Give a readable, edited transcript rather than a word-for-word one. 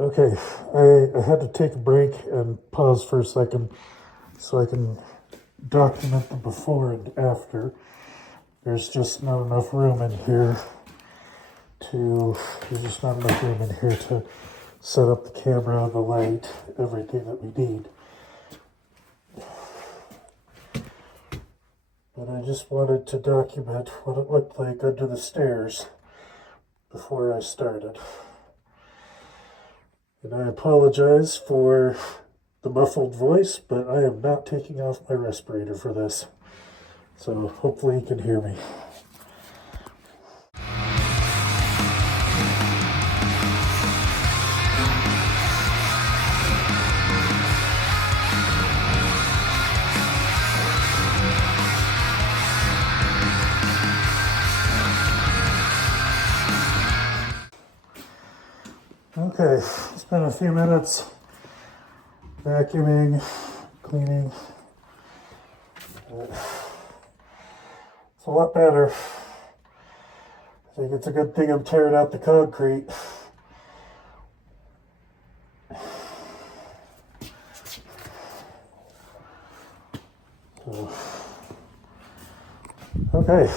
Okay, I had to take a break and pause for a second so I can document the before and after. There's just not enough room in here to set up the camera, the light, everything that we need. But I just wanted to document what it looked like under the stairs before I started. And I apologize for the muffled voice, but I am not taking off my respirator for this. So hopefully you can hear me. Okay, it's been a few minutes vacuuming, cleaning. It's a lot better. I think it's a good thing I'm tearing out the concrete. So, okay.